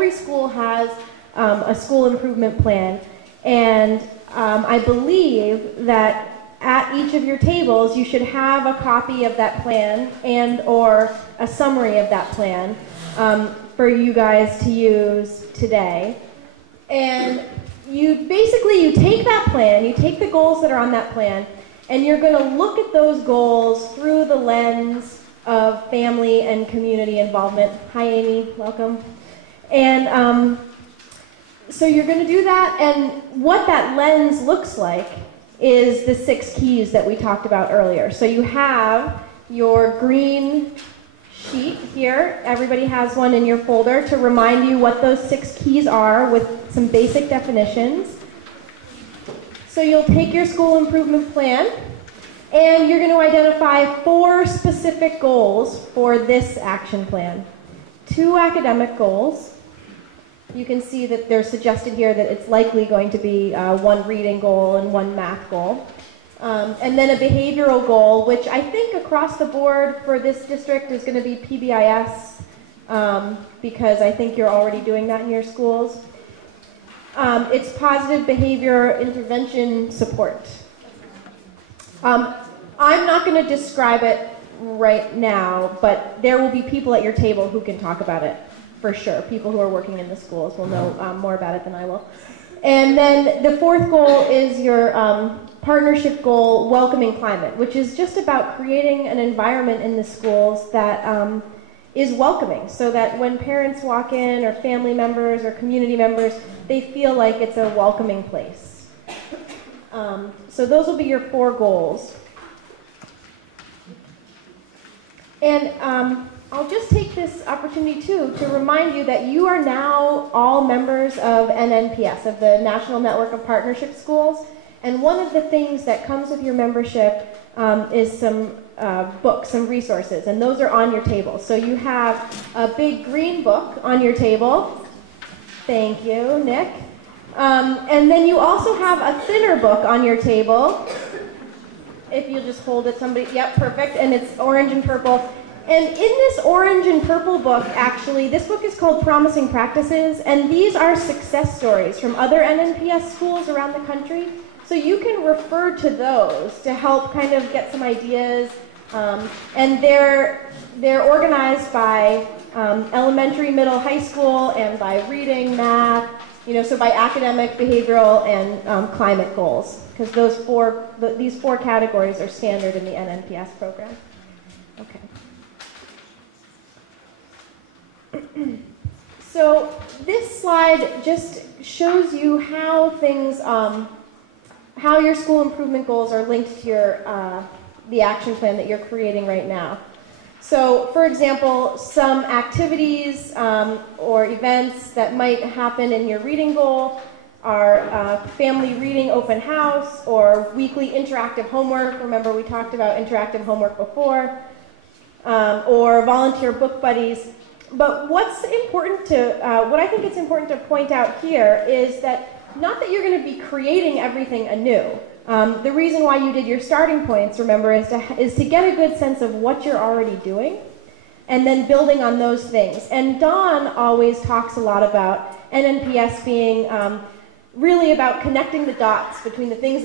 every school has a school improvement plan, and I believe that at each of your tables you should have a copy of that plan and or a summary of that plan for you guys to use today. And you take that plan, you take the goals that are on that plan, and you're going to look at those goals through the lens of family and community involvement. Hi, Amy. Welcome. And so you're going to do that, and what that lens looks like is the 6 keys that we talked about earlier. So you have your green sheet here. Everybody has one in your folder to remind you what those 6 keys are with some basic definitions. So you'll take your school improvement plan, and you're going to identify 4 specific goals for this action plan. 2 academic goals. You can see that they're suggested here that it's likely going to be 1 reading goal and 1 math goal. And then a behavioral goal, which I think across the board for this district is going to be PBIS, because I think you're already doing that in your schools. It's positive behavior intervention support. I'm not going to describe it right now, but there will be people at your table who can talk about it, for sure. People who are working in the schools will know more about it than I will. And then the 4th goal is your partnership goal, welcoming climate, which is just about creating an environment in the schools that is welcoming, so that when parents walk in, or family members, or community members, they feel like it's a welcoming place. So those will be your 4 goals. And I'll just take this opportunity, too, to remind you that you are now all members of NNPS, of the National Network of Partnership Schools. And one of the things that comes with your membership is some books, some resources, and those are on your table. So you have a big green book on your table. Thank you, Nick. And then you also have a thinner book on your table. If you'll just hold it, somebody, yep, perfect, and it's orange and purple. And in this orange and purple book, actually, this book is called Promising Practices, and these are success stories from other NNPS schools around the country. So you can refer to those to help kind of get some ideas. And they're organized by elementary, middle, high school, and by reading, math, so by academic, behavioral, and climate goals, because these 4 categories are standard in the NNPS program. Okay. So this slide just shows you how things, how your school improvement goals are linked to the action plan that you're creating right now. So, for example, some activities or events that might happen in your reading goal are family reading open house, or weekly interactive homework. Remember, we talked about interactive homework before, or volunteer book buddies. But what's important what I think it's important to point out here is that not that you're going to be creating everything anew. The reason why you did your starting points, remember, is to get a good sense of what you're already doing, and then building on those things. And Dawn always talks a lot about NNPS being really about connecting the dots between the things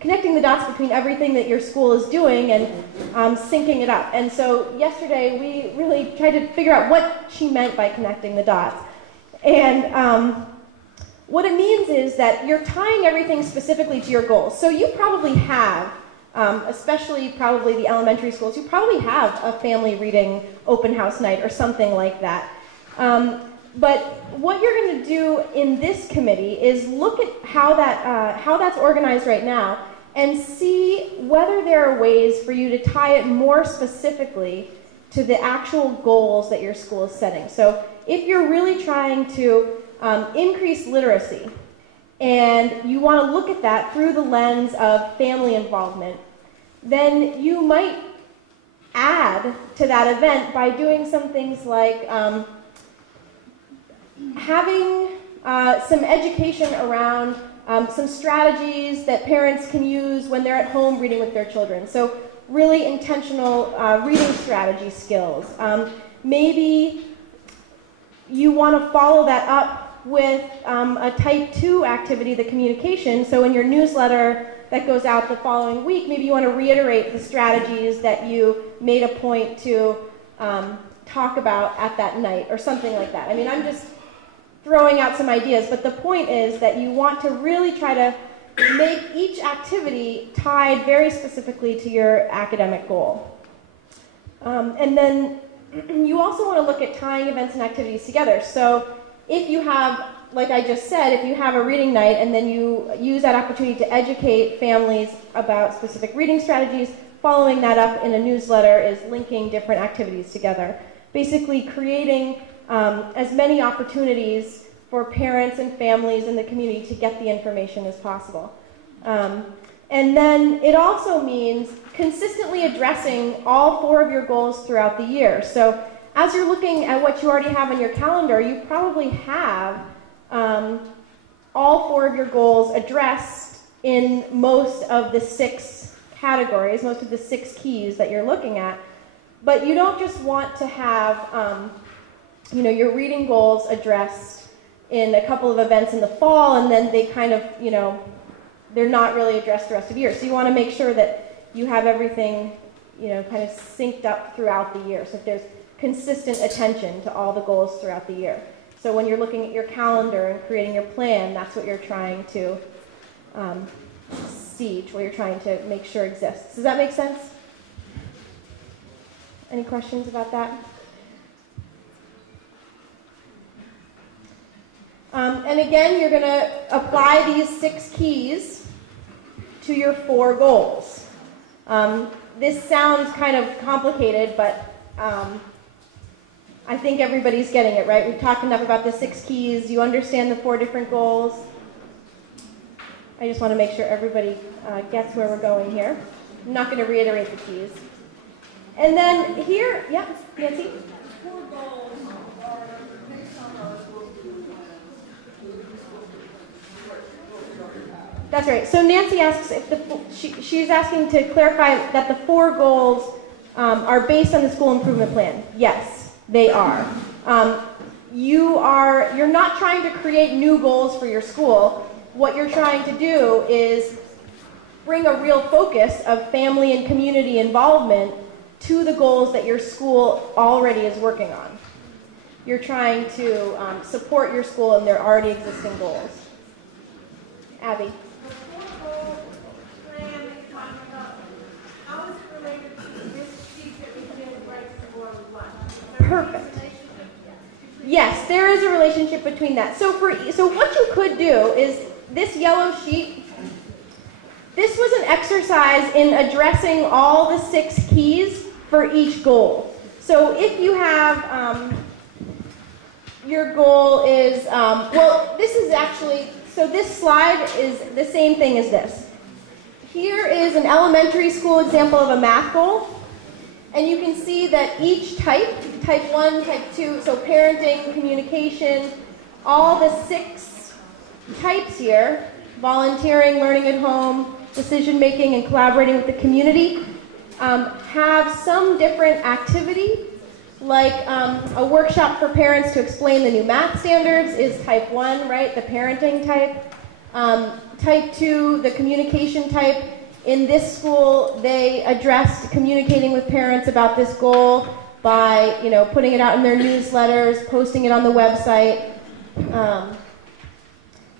connecting the dots between everything that your school is doing and syncing it up. And so yesterday we really tried to figure out what she meant by connecting the dots. And what it means is that you're tying everything specifically to your goals. So you probably have, especially probably the elementary schools, you probably have a family reading open house night or something like that. But what you're going to do in this committee is look at how that's organized right now and see whether there are ways for you to tie it more specifically to the actual goals that your school is setting. So if you're really trying to increase literacy, and you want to look at that through the lens of family involvement, then you might add to that event by doing some things like having some education around some strategies that parents can use when they're at home reading with their children. So really intentional reading strategy skills. Maybe you want to follow that up with a type 2 activity, the communication. So in your newsletter that goes out the following week, maybe you want to reiterate the strategies that you made a point to talk about at that night or something like that. I mean, I'm just throwing out some ideas, but the point is that you want to really try to make each activity tied very specifically to your academic goal. And then you also want to look at tying events and activities together. So if you have, like I just said, if you have a reading night and then you use that opportunity to educate families about specific reading strategies, following that up in a newsletter is linking different activities together. Basically creating as many opportunities for parents and families in the community to get the information as possible. And then it also means consistently addressing all 4 of your goals throughout the year. So as you're looking at what you already have on your calendar, you probably have all 4 of your goals addressed in most of the 6 categories, most of the 6 keys that you're looking at. But you don't just want to have your reading goals addressed in a couple of events in the fall, and then they kind of, they're not really addressed the rest of the year. So you want to make sure that you have everything, kind of synced up throughout the year. So if there's consistent attention to all the goals throughout the year. So when you're looking at your calendar and creating your plan, that's what you're trying to what you're trying to make sure exists. Does that make sense? Any questions about that? And again, you're going to apply these 6 keys to your 4 goals. This sounds kind of complicated, but I think everybody's getting it, right? We've talked enough about the 6 keys. You understand the 4 different goals. I just want to make sure everybody gets where we're going here. I'm not going to reiterate the keys. And then here, yeah, Nancy? 4 goals are based on our That's right. So Nancy asks if she's asking to clarify that the 4 goals are based on the school improvement plan. Yes, they are. You're not trying to create new goals for your school. What you're trying to do is bring a real focus of family and community involvement to the goals that your school already is working on. You're trying to support your school in their already existing goals. Abby. The 4-goal plan that you're talking about, how is it related to this sheet that we did right before we left? Perfect. Yes, there is a relationship between that. So what you could do is this yellow sheet. This was an exercise in addressing all the 6 keys for each goal. So if you have your goal is this is actually. So this slide is the same thing as this. Here is an elementary school example of a math goal. And you can see that each type 1, type 2, so parenting, communication, all the 6 types here, volunteering, learning at home, decision making, and collaborating with the community, have some different activity, like a workshop for parents to explain the new math standards is type 1, right, the parenting type. Type 2, the communication type. In this school, they addressed communicating with parents about this goal by, putting it out in their newsletters, posting it on the website.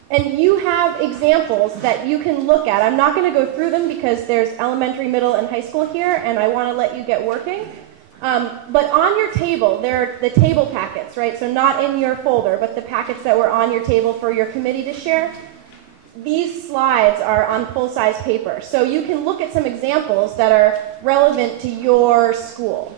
And you have examples that you can look at. I'm not going to go through them because there's elementary, middle, and high school here, and I want to let you get working. But on your table, there are the table packets, right? So not in your folder, but the packets that were on your table for your committee to share. These slides are on full-size paper. So you can look at some examples that are relevant to your school.